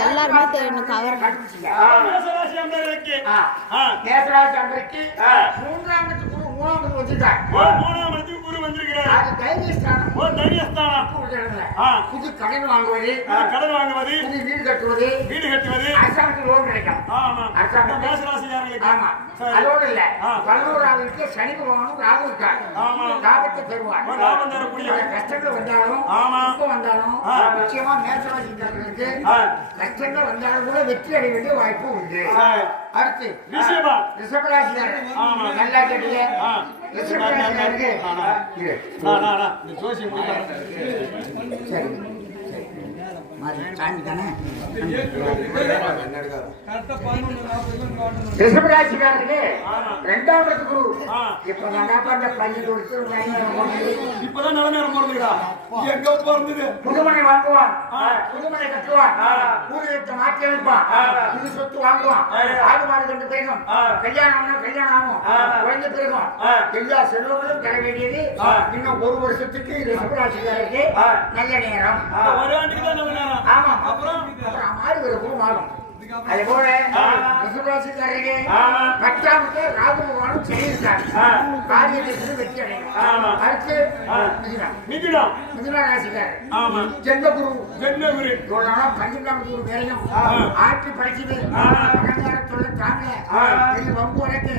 எல்லாருமே தெரியும் கவர் புது கடன் வாங்குவது வீடு கட்டுவது அரசாங்கத்துக்கு லோன் கிடைக்கும். அதோடு இல்ல 11 சனி பகவானும் ராகு இருக்காங்க. லாபத்தை தருவார். கஷ்டங்கள் வந்தாலும் வந்தாலும் நிச்சயமா மேசராசிக்காரர்களுக்கு கஷ்டங்கள் வந்தாலும் கூட வெற்றி அடைய வேண்டிய வாய்ப்பு உண்டு. அடுத்து ரிஷபராசிக்காரர் நல்லா கேட்டீங்க. ரிஷபராசிக்காரருக்கு ரிஷபராசிக்காரருக்கு 2ஆம் இடத்து குரு இப்பதான் நிலைமையில போறதுடா. புதுமனை வாங்குவான், புதுமனை கட்டுவான், பூர்வீகத்தை மாற்றி அமைப்பான், புது சொத்து வாங்குவான், ஆடு மாடு கொண்டு பிறகும், கல்யாணம் ஆகும், குழந்தை பிறகும், எல்லா செல்வங்களும் தர வேண்டியது இன்னும் 1 வருஷத்துக்கு ரிஷபராசிக்காரருக்கு நல்ல நேரம். ஆமா, அப்புறம் மாறி வரும் மாறும். அதே போல ரிஷபராசிக்காரருக்கு 10ஆம் ராகு பகவானும் செய்திருக்காரு. காரியத்திற்கு வெற்றி அடையும். அடுத்து மிதுன ராசிக்காரர் ஜென்மகுரு 12ஆம் குரு வேலையும் ஆட்சி படைச்சது அகங்காரத்தோட தாங்கல பெரிய வம்பு வரைக்கு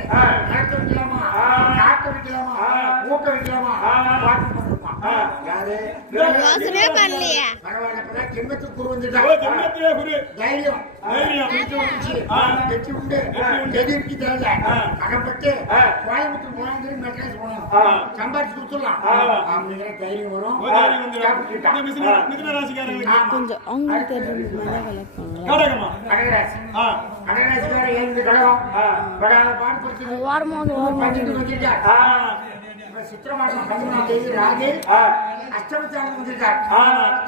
நடத்த வைக்கலாமா, காட்ட வைக்கலாமா, ஊட்ட வைக்கலாமா பார்த்து கொண்டிருப்பான். பரவாயில்ல, ஜென்மத்துக்கு குரு வந்துட்டாங்க. தைரியம் வெற்றி உண்டு. எதிர்க்கு தேவை கடப்பட்டு கோயம்புத்தூர் போனாங்க மெட்ராஸ் போனோம் சம்பாதிச்சு கொடுத்துடலாம் அப்படிங்கிற தைரியம் வரும். கடகராசிக்கார 7 கடகம் பாடுபடுத்தி சித்திர மாசம் 11ஆம் தேதி ராகு அஷ்டமத்தானம் வந்திருக்கார்.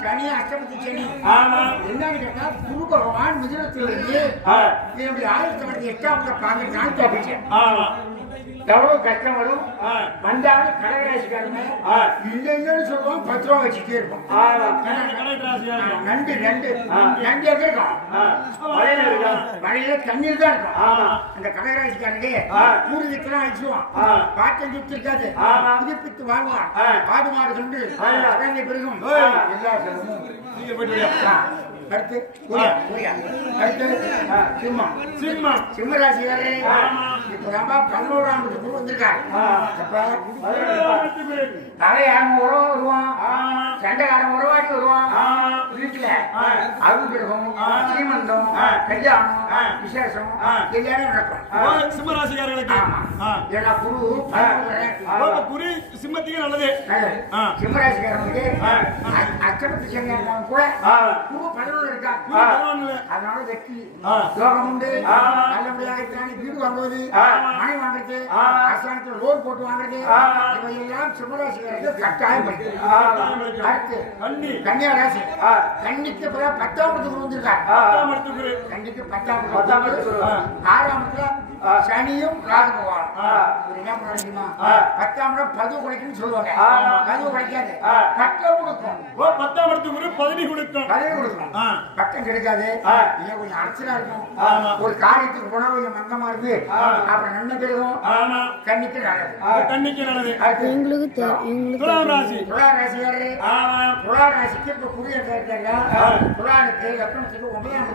சனி அஷ்டமத்து சனி என்னன்னு கேட்டா குரு பகவான் மிதுனத்திலிருந்து என்னுடைய 1808ஆம் பார்க்கறதுனால தப்பிச்சேன். எவ்வளவு கஷ்டம் வரும் வந்தாலும் கடகராசிக்காரங்க இல்லைன்னு சொல்லுவோம். 10 ரூபா வச்சுட்டே இருப்போம். நண்டு எங்க இருக்கும்? மழையில தண்ணீர் தான் இருக்கும். அந்த கடகராசிக்காரங்க பூர்வீகத்தெல்லாம் அழிச்சுவான். பாட்டம் சுத்து இருக்காது. புதுப்பித்து வாழ்வான். ஆடு மாடு கண்டு குழந்தை பெருகும். எல்லா செலவும் அடுத்து சிம்மராசிக்காரே இப்ப 11ஆம் குரு வந்திருக்காரு. தலையாரம் உறவா வருவான், சண்டைக்காரன் உறவாடி வருவான். வீட்டுல அருகிருக்கும் சீமந்தம் கல்யாணம் விசேஷம் எல்லாரும் நடக்கும் சிம்மராசிக்காரர்களுக்கு. ஏன்னா குரு சிம்மத்துக்கு நல்லது. சிம்மராசிக்காரங்களுக்கு அச்சமத்து செஞ்சாலும் கூட குரு 11 இருக்கா. அதனால வெற்றி யோகம் உண்டு. நல்லபடியாக வீடு வாங்குவது, மனை வாங்குறது, அரசாங்கத்தில் லோன் போட்டு வாங்குறது இவையெல்லாம் சிம்மராசிக்காரர்கள் கட்டாயம் படிக்கிறது. அடுத்து கன்னியா ராசி. கன்னிக்கு 10ஆம் இடத்துக்கு வந்திருக்காரு. கன்னிக்கு 10ஆம் 6ஆம் இடத்துல சனியும் ராகு பகவான். என்ன பண்ணுமா 10ஆம் இடம் பது குறைக்குன்னு சொல்லுவாங்க. பது குறைக்காது, பட்டம் கொடுக்கும். 10ஆம் இடத்துக்கு பதவி கொடுக்கும். பட்டம் கிடைக்காது. இன்னும் கொஞ்சம் அரைச்சலா இருக்கும். ஒரு காரியத்துக்கு போனா கொஞ்சம் மந்தமா இருக்கு. அப்புறம் நன்மை பெருகும். கன்னிக்கு நல்லது. துலாம் ராசிக்காரரு துலாம் ராசிக்கு இப்ப புரிய துலானுக்கு லக்னத்துக்கு 9ஆம்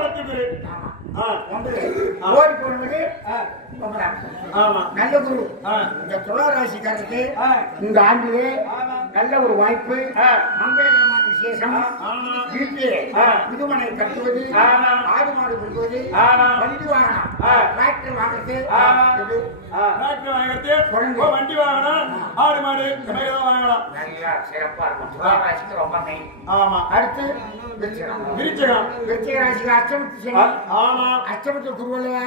இடத்துக்கு ஓடி போனது நல்ல குரு. இந்த துலா ராசிக்காரருக்கு இந்த ஆண்டிலே நல்ல ஒரு வாய்ப்பு. மங்களகரமான விசேஷம் இருக்கு. புதுமனை கட்டுவது, ஆடு மாடு கொடுக்குவது, வண்டி வாகனம் டிராக்டர் வாங்க வாங்குறது இது. டிராக்டர் வாங்குறது, வண்டி வாங்கலாம், ஆடு மாடு தான் வாங்கலாம். நல்லா சிறப்பா இருக்கும். துலா ராசிக்கு ரொம்ப மெயின். ஆமா. அடுத்து விருச்சிகம். விருச்சிக ராசிக்கு அஷ்டமத்து சனி. ஆமா. அஷ்டமத்து குருவல்ல.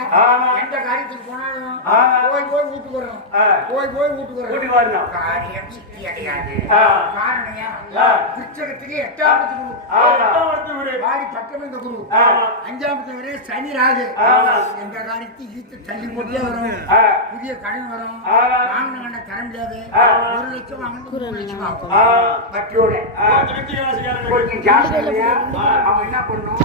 எந்த காரியத்துக்கு போனாலும் போய் வீட்டுக்கு வரணும். போய் வீட்டுக்கு வரணும். காரியம் சித்தி அடையாது. காரணம் விருச்சகத்துக்கு 8வது குரு. வாடி பட்டம் இந்த குரு. 5வது வரை சனி ராகு. எந்த காரியத்தையும் ஈத்து தள்ளி போட்டே வரும். புதிய கடன் வரும். வாங்கின கண்ட தர முடியாது. 1 லட்சம் வாங்கிட்டு 3 லட்சம் ஆகும். பட்டியோட அவன் என்ன பண்ணும்?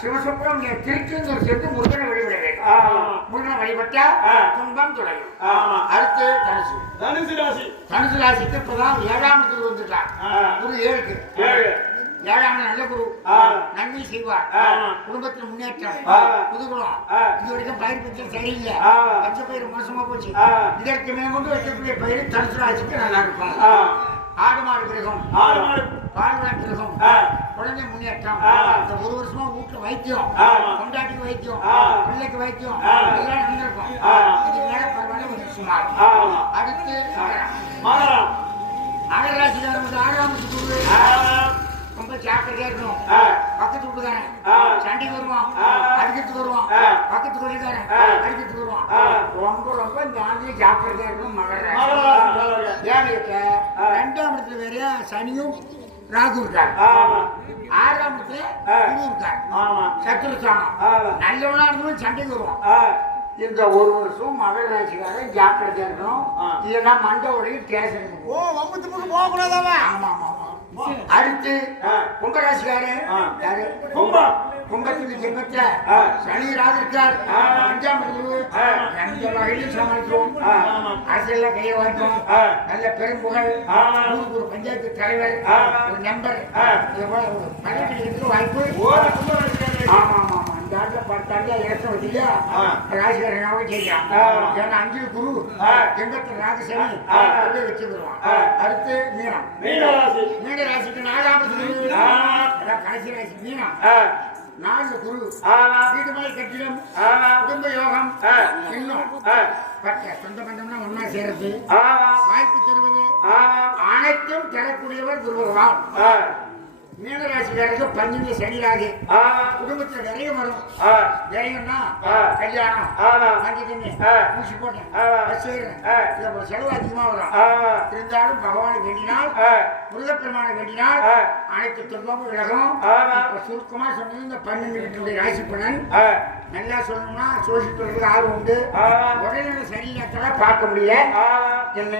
சிவசுப்ரம் திருச்செந்தூர் சேர்த்து முருகனை வழிபட வேண்டும். முருகனை வழிபட்டா துன்பம் தொடரும். அடுத்து தனுசு ராசிக்கு இப்பதான் 7ஆம் இடத்துக்கு வந்துட்டார். குரு 7க்கு 7ஆம் நல்ல குரு. நன்மை செய்வார். குடும்பத்தில் முன்னேற்றம். புதுகுலம். இது வரைக்கும் பயிர் பற்றி சரியில்லை. பச்ச பயிர் மோசமா போச்சு. இதற்கு மேற்கொண்டு வைக்கக்கூடிய பயிர் தனுசு ராசிக்கு நல்லா இருக்கும். ஆடு மாடு கிரகம், பால்வளம் கிரகம், குழந்தை முன்னேற்றம். இந்த 1 வருஷமா வீட்டுல வைத்தியம், கொண்டாட்டிக்கு வைத்தியம், பிள்ளைக்கு வைத்தியம் எல்லாம் நடந்திருக்கும். இது மேல பரவாயில்ல ஒரு சுமார். அடுத்து மகர ராசிக்காரங்க 6ஆம் குரு. ரொம்ப ஜாக்கிரதையா இருக்கணும். பக்கத்து வீட்டுக்காரன் சண்டைக்கு வருவான், அடிக்கிறதுக்கு வருவான். பக்கத்து வீட்டுக்காரன் அடிக்கிறதுக்கு வருவான். ரொம்ப ஜாலியா ஜாக்கிரதையா இருக்கணும். மகர ஏன் இருக்க 2ஆம் இடத்துல வேற சனியும் ராகு இருக்காரு. 6ஆம் இடத்துல குரு இருக்காரு. சத்துருஸ்தானம். நல்லவனா இருந்தாலும் சண்டைக்கு வருவான். இந்த 1 வருஷம் மகர ராசிக்காரன் ஜாக்கிரதையா இருக்கணும். இல்லைன்னா மண்டவுடைய ஸ்டேஷனுக்கு போக கூடாதாவா? ஆமா ஆமா. அடுத்து கும்பராசிக்காரன் யாரு? கும்பத்துக்கு ஜென்மத்துல சனி ராகு இருக்கார். 5ஆம் இடத்துல எந்த வகையிலும் சமாளிக்கும். அரசியல்ல கையை வாய்க்கும். நல்ல பெரும்புகழ். ஊருக்கு ஒரு பஞ்சாயத்து தலைவர், ஒரு நம்பர், பதவிக்கு வாய்ப்பு. ஆமா ஆமா ஆமா. இந்த ஆட்டில் 10 ஆண்டு இலக்கம் வச்சியா ராசிக்காரனாவே செய்யலாம். ஏன்னா 5 குரு ஜென்மத்தில் ராகு சனி வச்சுக்கிடுவான். அடுத்து மீன ராசிக்கு 4ஆம் கடைசி ராசி மீனம். 4 குரு. வீடு மேல் கட்டிடம், குடும்ப யோகம், இன்னும் சொந்த பந்தம்னா ஒன்னா சேர்றது, வாய்ப்பு தருவது அனைத்தும் தரக்கூடியவர் குரு பகவான். மீனராசிக்காரருக்கு 12 சனி ராகு. குடும்பத்துல விரையும் வரும். விரையும்னா கல்யாணம், வாங்கி தண்ணி, ஊசி போட்டேன், செலவு அதிகமா வரும். இருந்தாலும் பகவானை வேண்டினால், முருகப்பெருமானை வேண்டினால் அனைத்து துன்பமும் விலகும். சுருக்கமா சொன்னது இந்த 12 வீட்டுடைய ராசி பலன். நல்லா சொல்லணும்னா சோசிட்டு ஆர்வம் உண்டு. உடல்நிலை சரியில்லாத பார்க்க முடியல. என்னை